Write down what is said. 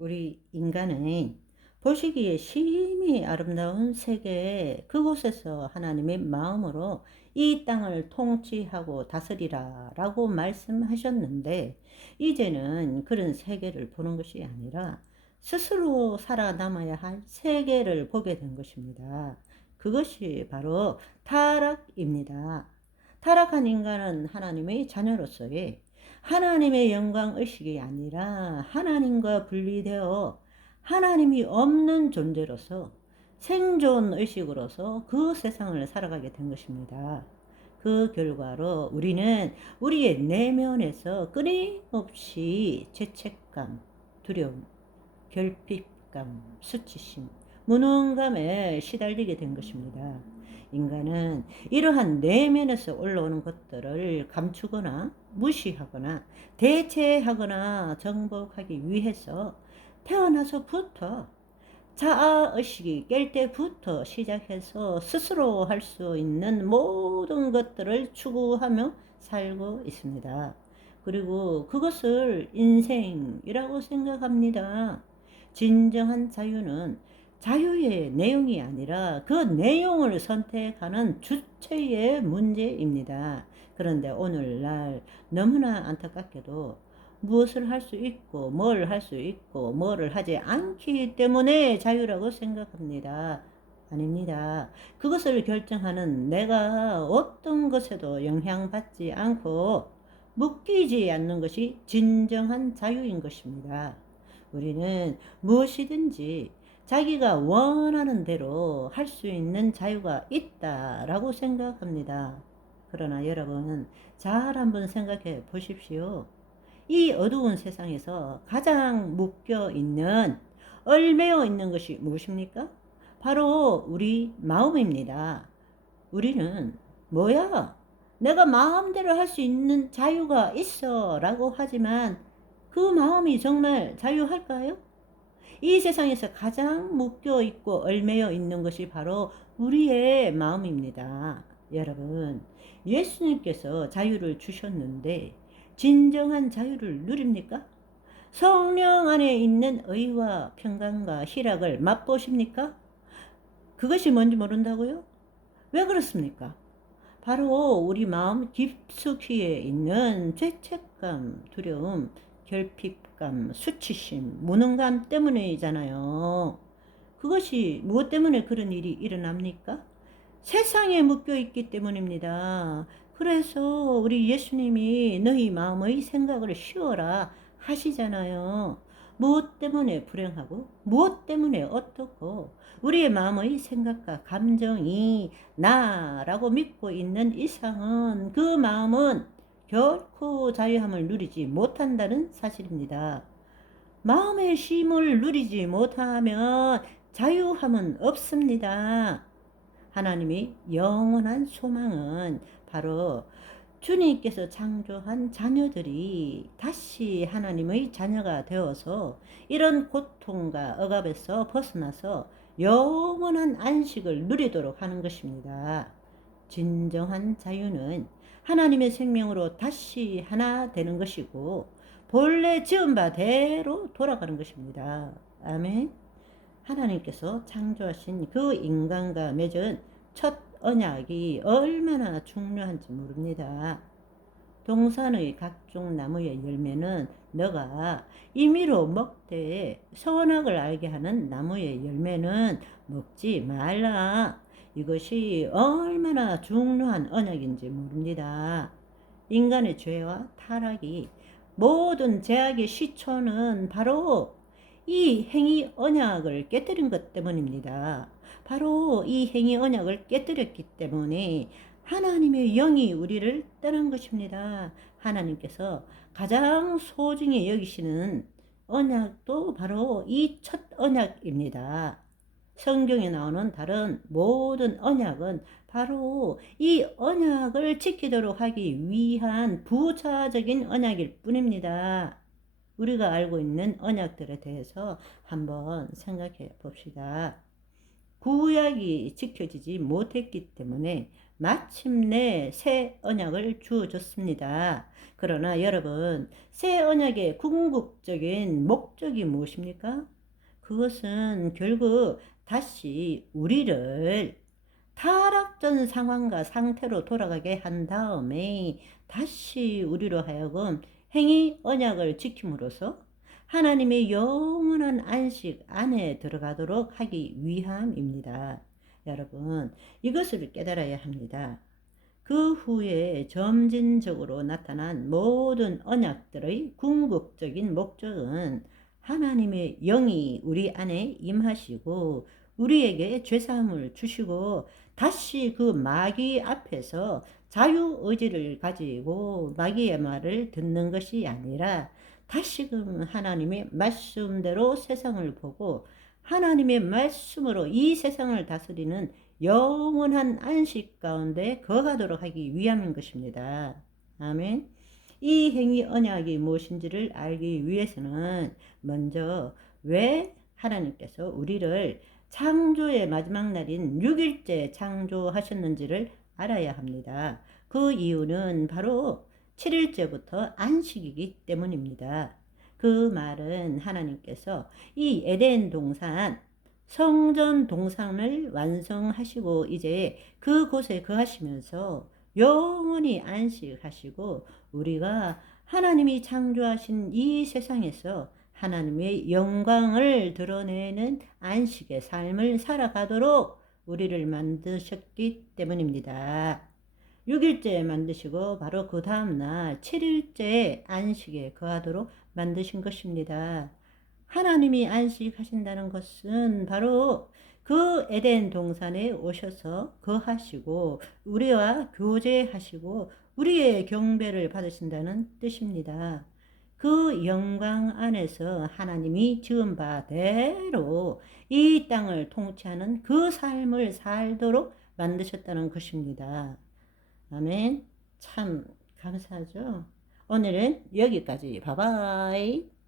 우리 인간은 보시기에 심히 아름다운 세계 그곳에서 하나님의 마음으로 이 땅을 통치하고 다스리라 라고 말씀하셨는데, 이제는 그런 세계를 보는 것이 아니라 스스로 살아남아야 할 세계를 보게 된 것입니다. 그것이 바로 타락입니다. 타락한 인간은 하나님의 자녀로서의 하나님의 영광 의식이 아니라 하나님과 분리되어 하나님이 없는 존재로서 생존 의식으로서 그 세상을 살아가게 된 것입니다. 그 결과로 우리는 우리의 내면에서 끊임없이 죄책감, 두려움, 결핍감, 수치심, 무능감에 시달리게 된 것입니다. 인간은 이러한 내면에서 올라오는 것들을 감추거나 무시하거나 대체하거나 정복하기 위해서 태어나서부터 자아의식이 깰 때부터 시작해서 스스로 할 수 있는 모든 것들을 추구하며 살고 있습니다. 그리고 그것을 인생이라고 생각합니다. 진정한 자유는 자유의 내용이 아니라 그 내용을 선택하는 주체의 문제입니다. 그런데 오늘날 너무나 안타깝게도 무엇을 할 수 있고 뭘 할 수 있고 뭐를 하지 않기 때문에 자유라고 생각합니다. 아닙니다. 그것을 결정하는 내가 어떤 것에도 영향받지 않고 묶이지 않는 것이 진정한 자유인 것입니다. 우리는 무엇이든지 자기가 원하는 대로 할 수 있는 자유가 있다라고 생각합니다. 그러나 여러분, 잘 한번 생각해 보십시오. 이 어두운 세상에서 가장 묶여 있는, 얽매여 있는 것이 무엇입니까? 바로 우리 마음입니다. 우리는 뭐야? 내가 마음대로 할 수 있는 자유가 있어 라고 하지만 그 마음이 정말 자유할까요? 이 세상에서 가장 묶여 있고 얽매여 있는 것이 바로 우리의 마음입니다. 여러분, 예수님께서 자유를 주셨는데 진정한 자유를 누립니까? 성령 안에 있는 의와 평강과 희락을 맛보십니까? 그것이 뭔지 모른다고요? 왜 그렇습니까? 바로 우리 마음 깊숙이에 있는 죄책감, 두려움, 결핍감, 수치심, 무능감 때문이잖아요. 그것이 무엇 때문에 그런 일이 일어납니까? 세상에 묶여 있기 때문입니다. 그래서 우리 예수님이 너희 마음의 생각을 쉬어라 하시잖아요. 무엇 때문에 불행하고 무엇 때문에 어떻고 우리의 마음의 생각과 감정이 나라고 믿고 있는 이상은 그 마음은 결코 자유함을 누리지 못한다는 사실입니다. 마음의 쉼을 누리지 못하면 자유함은 없습니다. 하나님이 영원한 소망은 바로 주님께서 창조한 자녀들이 다시 하나님의 자녀가 되어서 이런 고통과 억압에서 벗어나서 영원한 안식을 누리도록 하는 것입니다. 진정한 자유는 하나님의 생명으로 다시 하나 되는 것이고 본래 지은 바대로 돌아가는 것입니다. 아멘. 하나님께서 창조하신 그 인간과 맺은 첫 언약이 얼마나 중요한지 모릅니다. 동산의 각종 나무의 열매는 너가 임의로 먹되 선악을 알게 하는 나무의 열매는 먹지 말라. 이것이 얼마나 중요한 언약인지 모릅니다. 인간의 죄와 타락이 모든 죄악의 시초는 바로 이 행위 언약을 깨뜨린 것 때문입니다. 바로 이 행위 언약을 깨뜨렸기 때문에 하나님의 영이 우리를 떠난 것입니다. 하나님께서 가장 소중히 여기시는 언약도 바로 이 첫 언약입니다. 성경에 나오는 다른 모든 언약은 바로 이 언약을 지키도록 하기 위한 부차적인 언약일 뿐입니다. 우리가 알고 있는 언약들에 대해서 한번 생각해 봅시다. 구약이 지켜지지 못했기 때문에 마침내 새 언약을 주어졌습니다. 그러나 여러분, 새 언약의 궁극적인 목적이 무엇입니까? 그것은 결국 다시 우리를 타락전 상황과 상태로 돌아가게 한 다음에 다시 우리로 하여금 행위 언약을 지킴으로써 하나님의 영원한 안식 안에 들어가도록 하기 위함입니다. 여러분, 이것을 깨달아야 합니다. 그 후에 점진적으로 나타난 모든 언약들의 궁극적인 목적은 하나님의 영이 우리 안에 임하시고 우리에게 죄사함을 주시고 다시 그 마귀 앞에서 자유의지를 가지고 마귀의 말을 듣는 것이 아니라 다시금 하나님의 말씀대로 세상을 보고 하나님의 말씀으로 이 세상을 다스리는 영원한 안식 가운데 거하도록 하기 위함인 것입니다. 아멘. 이 행위 언약이 무엇인지를 알기 위해서는 먼저 왜 하나님께서 우리를 창조의 마지막 날인 6일째 창조하셨는지를 알아야 합니다. 그 이유는 바로 7일째부터 안식이기 때문입니다. 그 말은 하나님께서 이 에덴 동산 성전 동산을 완성하시고 이제 그곳에 거하시면서 영원히 안식하시고 우리가 하나님이 창조하신 이 세상에서 하나님의 영광을 드러내는 안식의 삶을 살아가도록 우리를 만드셨기 때문입니다. 6일째 만드시고 바로 그 다음날 7일째 안식에 거하도록 만드신 것입니다. 하나님이 안식하신다는 것은 바로 그 에덴 동산에 오셔서 거하시고 우리와 교제하시고 우리의 경배를 받으신다는 뜻입니다. 그 영광 안에서 하나님이 지은 바대로 이 땅을 통치하는 그 삶을 살도록 만드셨다는 것입니다. 아멘. 참 감사하죠. 오늘은 여기까지. 바이바이.